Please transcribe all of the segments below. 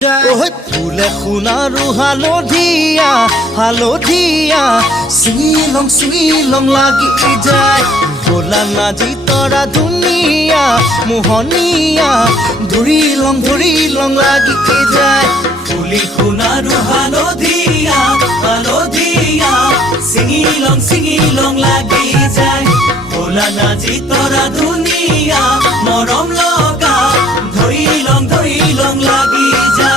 ফুলে সোণাৰু হালধীয়া হালধীয়া চিঙিলং চিঙিলং লাগি যায় ভোলা নাজি তৰা ধুনীয়া মোহনীয়া ধৰিলং লাগি যায় ফুলি সোণাৰু হালধীয়া হালধীয়া চিঙিলং লাগি যায় ভোলা নাজি তৰা ধুনীয়া মৰম লগা ধৰিলং লাগি যায়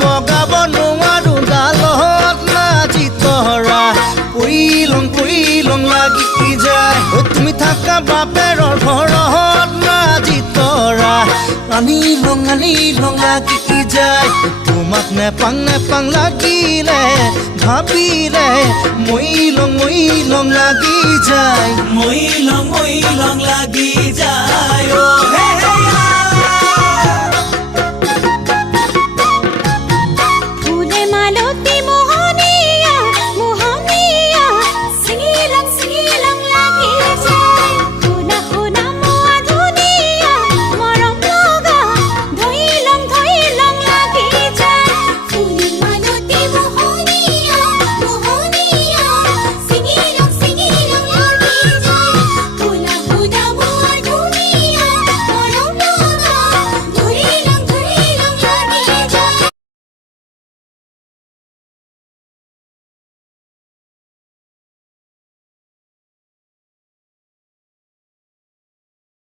বগাব নোৱাৰো ডালত নাজি তৰা পৰিলং লাগি যায় তুমি থাকা বাপেৰৰ ঘৰত নাজি তৰা আনিলং লাগি যায় তোমাক নেপাং লাগিলে ভাবিলে মইলং লাগি যায় মইলং লাগি যায় হে